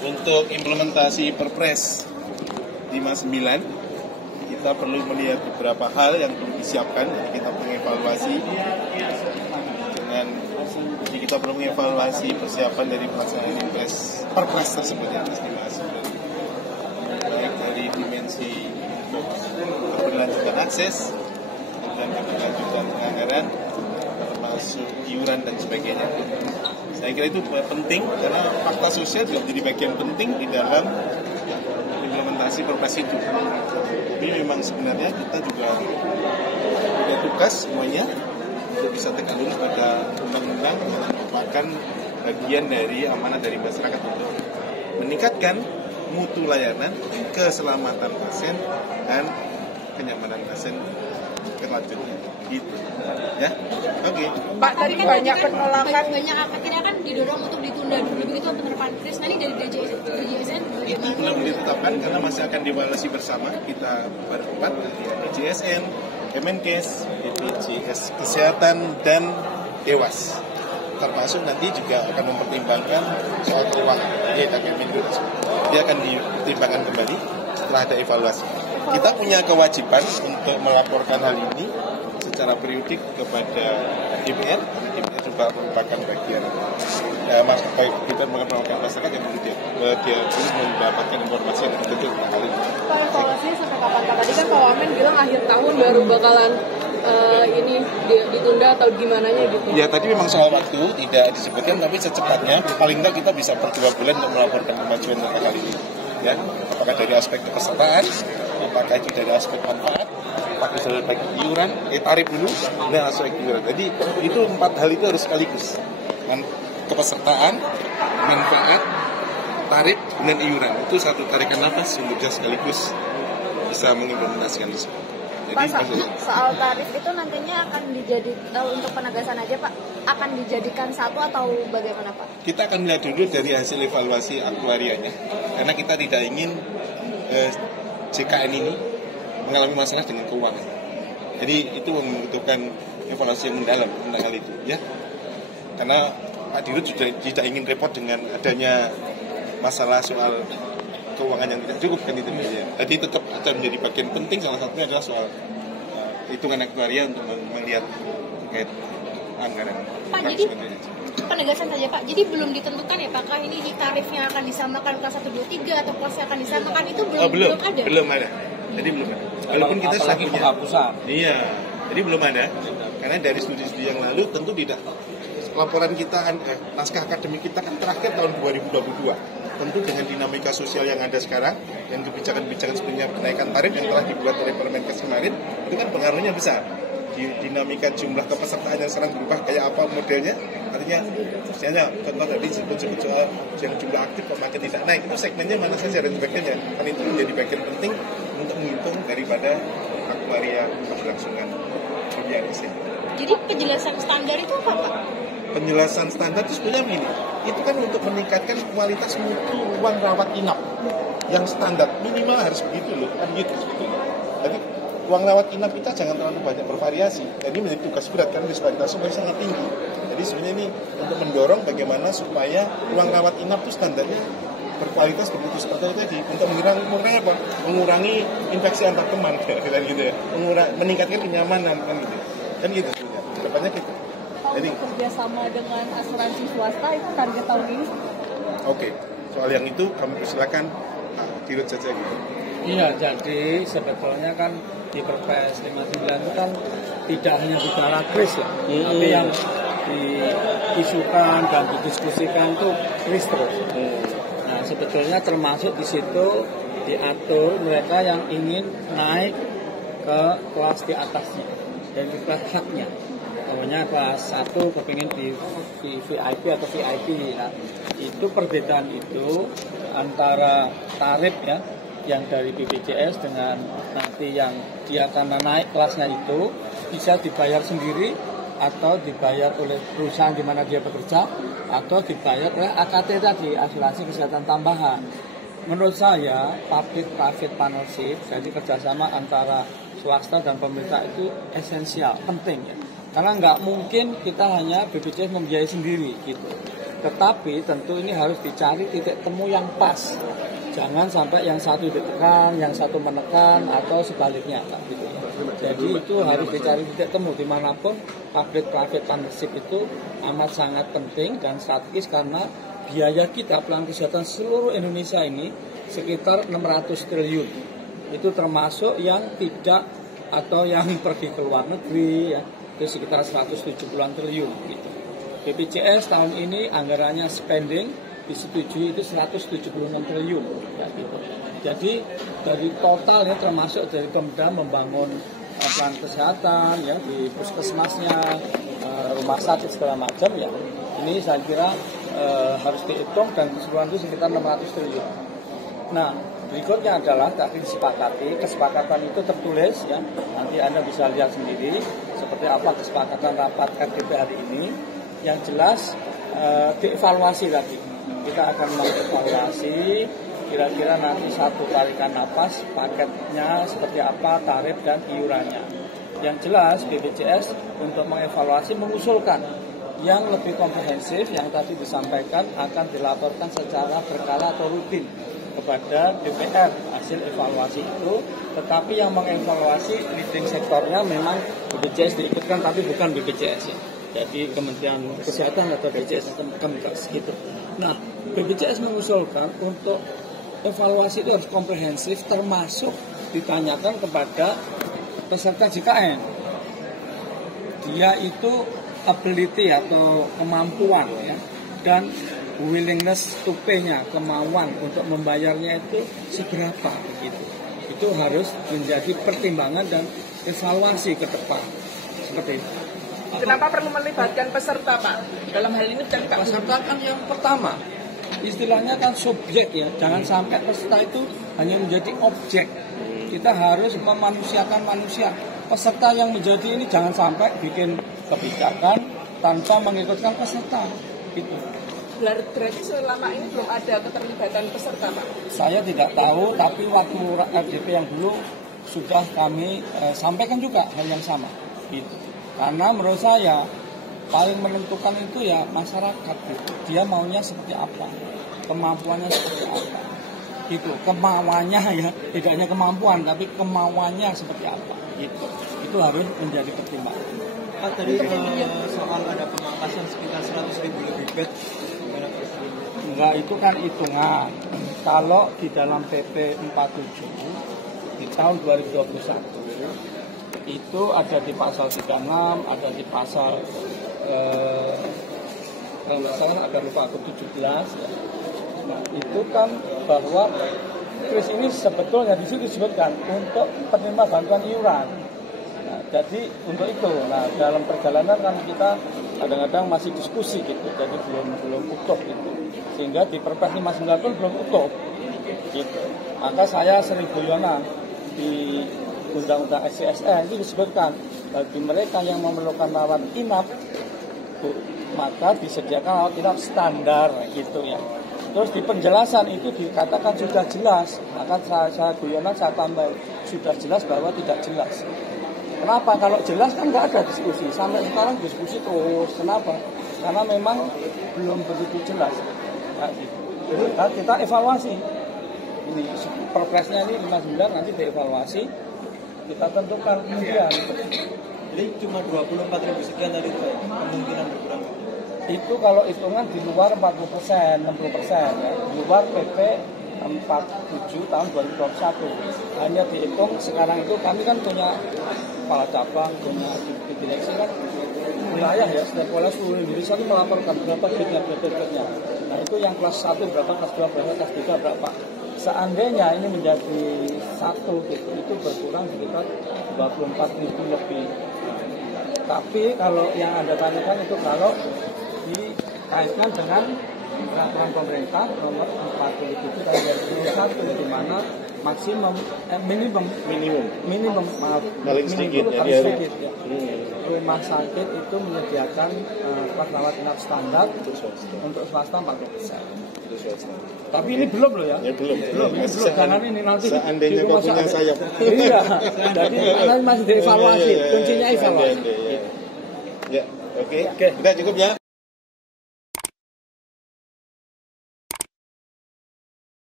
Untuk implementasi Perpres 59, kita perlu melihat beberapa hal yang perlu disiapkan. Jadi kita mengevaluasi persiapan dari pelaksanaan Perpres tersebut yang harus dibahas. Baik dari dimensi keberlanjutan akses dan keberlanjutan anggaran, termasuk iuran dan sebagainya. Saya kira itu penting karena fakta sosial juga menjadi bagian penting di dalam implementasi Perpres itu. Tapi memang sebenarnya kita juga punya tugas semuanya untuk bisa tegak lurus pada undang-undang yang merupakan bagian dari amanah dari masyarakat untuk meningkatkan mutu layanan, keselamatan pasien dan kenyamanan pasien selanjutnya. Gitu. Ya. Oke. Pak, tadi kan banyak penolakan, banyak akhirnya kan didorong untuk ditunda dulu begitu penerapan kris. Nanti dari DJSN itu belum ditetapkan karena masih akan dievaluasi bersama. Kita berempat, DJSN, Kemenkes, BPJS Kesehatan dan Dewas. Termasuk nanti juga akan mempertimbangkan soal keuangan. Dia akan dipertimbangkan kembali setelah ada evaluasi. Kita punya kewajiban untuk melaporkan hal ini secara periodik kepada DPR. DPR juga merupakan bagian kita melaporkan masyarakat yang perlu dia perlu mendapatkan informasi yang betul tentang hal ini. Pak, evaluasinya sampai kapan? Tadi kan Pak Wamen bilang akhir tahun baru bakalan ini ditunda atau gimana gitu. Ya tadi memang soal waktu tidak disebutkan, tapi secepatnya paling tidak kita bisa per 2 bulan untuk melaporkan kemajuan tentang hal ini. Ya, apakah dari aspek kepesertaan, apakah itu dari aspek manfaat, apakah dari aspek iuran, tarif dulu, dan aspek iuran. Jadi itu 4 hal itu harus sekaligus. Kepesertaan, manfaat, tarif, dan iuran. Itu satu tarikan nafas untuk sekaligus bisa mengimplementasikan itu. Pak, soal tarif itu nantinya akan untuk penegasan aja Pak, akan dijadikan satu atau bagaimana Pak? Kita akan melihat dulu dari hasil evaluasi aktuarianya, karena kita tidak ingin JKN ini mengalami masalah dengan keuangan. Jadi itu membutuhkan evaluasi yang mendalam tentang hal itu, ya. Karena Pak Dirut juga tidak ingin repot dengan adanya masalah soal keuangan yang tidak cukup kan itu ya. Jadi tetap akan menjadi bagian penting, salah satunya adalah soal hitungan aktuaria untuk melihat terkait anggaran. Pak, jadi penegasan saja Pak. Jadi belum ditentukan ya apakah ini tarifnya akan disamakan kelas 1, 2, 3 atau kelasnya akan disamakan itu belum ada. Belum ada. Jadi belum ada. Walaupun kita sudah punya penghapusan. Iya. Jadi belum ada. Karena dari studi-studi yang lalu tentu tidak laporan kita naskah akademik kita kan terakhir tahun 2022. Tentu dengan dinamika sosial yang ada sekarang dan kebijakan-kebijakan sebelumnya kenaikan tarif yang telah dibuat oleh Permenkes kemarin, itu kan pengaruhnya besar. Dinamika jumlah kepesertaan yang sekarang berubah kayak apa modelnya, artinya misalnya contoh tadi sebut soal yang jumlah aktif kok makin tidak naik, itu segmennya mana saja dan sebagainya. Kan itu menjadi bagian penting untuk menghitung daripada aktuaria keberlangsungan dunia ini. Jadi penjelasan standar itu apa Pak? Penjelasan standar itu sebenarnya begini, itu kan untuk meningkatkan kualitas mutu ruang rawat inap yang standar minimal harus begitu loh, kan gitu sebetulnya. Jadi ruang rawat inap kita jangan terlalu banyak bervariasi, jadi menjadi tugas berat kan disparitasnya masih sangat tinggi. Jadi sebenarnya ini untuk mendorong bagaimana supaya ruang rawat inap itu standarnya berkualitas begitu seperti itu tadi, untuk mengurangi infeksi antar teman kan gitu ya, meningkatkan kenyamanan kan gitu sebenarnya. Depannya gitu. Jadi kerjasama dengan asuransi swasta itu target tahun ini? Oke, soal yang itu kami persilakan Dirut saja gitu. Iya, jadi sebetulnya kan di Perpres 59 itu kan tidak hanya bicara kris ya, tapi yang diisukan dan didiskusikan itu kris terus. Nah, sebetulnya termasuk di situ diatur mereka yang ingin naik ke kelas di atasnya dan di kelas haknya. Namanya kelas 1 kepingin di VIP atau VIP. Nah, itu perbedaan itu antara tarif ya yang dari BPJS dengan nanti yang dia karena naik kelasnya itu bisa dibayar sendiri atau dibayar oleh perusahaan di mana dia bekerja atau dibayar oleh AKT tadi, asuransi kesehatan tambahan. Menurut saya public-private partnership, jadi kerjasama antara swasta dan pemerintah itu esensial, penting ya. Karena nggak mungkin kita hanya BPJS membiayai sendiri gitu. Tetapi tentu ini harus dicari titik temu yang pas. Jangan sampai yang satu ditekan, yang satu menekan, atau sebaliknya. Gitu. Jadi itu harus dicari titik temu dimanapun. Public-private partnership itu amat sangat penting dan strategis karena biaya kita pelayanan kesehatan seluruh Indonesia ini sekitar 600 triliun. Itu termasuk yang tidak atau yang pergi ke luar negeri ya, itu sekitar 170-an triliun gitu. BPJS tahun ini anggarannya spending disetujui itu 176 triliun ya, gitu. Jadi dari total ya termasuk dari Pemda membangun pelayanan kesehatan ya di puskesmasnya, rumah sakit segala macam ya. Ini saya kira harus dihitung dan keseluruhan itu sekitar 600 triliun. Nah, berikutnya adalah tadi disepakati, kesepakatan itu tertulis ya. Nanti Anda bisa lihat sendiri seperti apa kesepakatan rapat RDP hari ini. Yang jelas dievaluasi lagi. Kita akan mengevaluasi kira-kira nanti satu tarikan napas paketnya seperti apa, tarif dan iurannya. Yang jelas BPJS untuk mengevaluasi mengusulkan yang lebih komprehensif yang tadi disampaikan akan dilaporkan secara berkala atau rutin kepada DPR hasil evaluasi itu, tetapi yang mengevaluasi leading sektornya memang BPJS diikutkan tapi bukan BPJS ya. Jadi Kementerian Kesehatan atau BPJS Kemkes gitu. Nah, BPJS mengusulkan untuk evaluasi itu harus komprehensif termasuk ditanyakan kepada peserta JKN. Dia itu ability atau kemampuan ya dan willingness to pay-nya, kemauan untuk membayarnya itu seberapa begitu. Itu harus menjadi pertimbangan dan evaluasi ke depan. Seperti itu. Kenapa perlu melibatkan peserta, Pak? Dalam hal ini kan peserta kan yang pertama. Istilahnya kan subjek ya. Jangan sampai peserta itu hanya menjadi objek. Kita harus memanusiakan manusia. Peserta yang menjadi ini jangan sampai bikin kebijakan tanpa mengikutkan peserta. Gitu. Berarti selama ini belum ada keterlibatan peserta, Pak? Saya tidak tahu, tapi waktu RDP yang dulu sudah kami sampaikan juga hal yang sama. Gitu. Karena menurut saya paling menentukan itu ya masyarakat gitu. Dia maunya seperti apa, kemampuannya seperti apa, gitu. Kemauannya ya, tidak hanya kemampuan, tapi kemauannya seperti apa, gitu. Itu harus menjadi pertimbangan. Pak, tadi soal ada pemangkasan sekitar 100.000 lebih bed. Enggak, itu kan hitungan. Kalau di dalam PP 47 di tahun 2021 itu ada di pasal 36, ada di pasal kalau nggak salah agak lupa aku 17 ya. Nah itu kan bahwa kris ini sebetulnya di situ disebutkan untuk penerima bantuan iuran. Nah, jadi untuk itu, nah dalam perjalanan kan kita kadang-kadang masih diskusi gitu, jadi belum utuh gitu, sehingga di Perpres 59 pun belum utuh gitu. Maka saya sering guyonan di Undang-Undang SCSN itu disebutkan bagi mereka yang memerlukan rawat inap maka disediakan rawat inap standar gitu ya. Terus di penjelasan itu dikatakan sudah jelas, maka saya guyonan saya tambah sudah jelas bahwa tidak jelas. Kenapa? Kalau jelas kan nggak ada diskusi. Sampai sekarang diskusi terus. Kenapa? Karena memang belum begitu jelas. Nah, gitu. Jadi kita evaluasi. Ini perpresnya ini 59 nanti dievaluasi. Kita tentukan kemudian. Jadi cuma 24.000 sekian tadi Pak, kemungkinan berkurang. Itu kalau hitungan di luar 40%, 60% ya. Di luar PP 47 tahun 2021. Hanya dihitung sekarang itu kami kan punya kepala cabang, punya direksi kan wilayah ya, setiap wilayah seluruh Indonesia itu melaporkan berapa bednya. Nah itu yang kelas 1 berapa, kelas 2 berapa, kelas 3 berapa. Seandainya ini menjadi 1 gitu, itu berkurang sekitar 24.000 lebih. Tapi kalau yang Anda tanyakan itu kalau dikaitkan dengan peraturan pemerintah nomor 47 tahun 2021 di mana maksimum minimum paling sedikit ya. Rumah sakit itu menyediakan rawat inap standar untuk swasta 40%. Tapi ini belum loh ya. Belum. Jangan ini nanti seandainya kau punya sayap. Iya. Jadi nanti masih dievaluasi. Kuncinya evaluasi. Ya, oke. Udah cukup ya.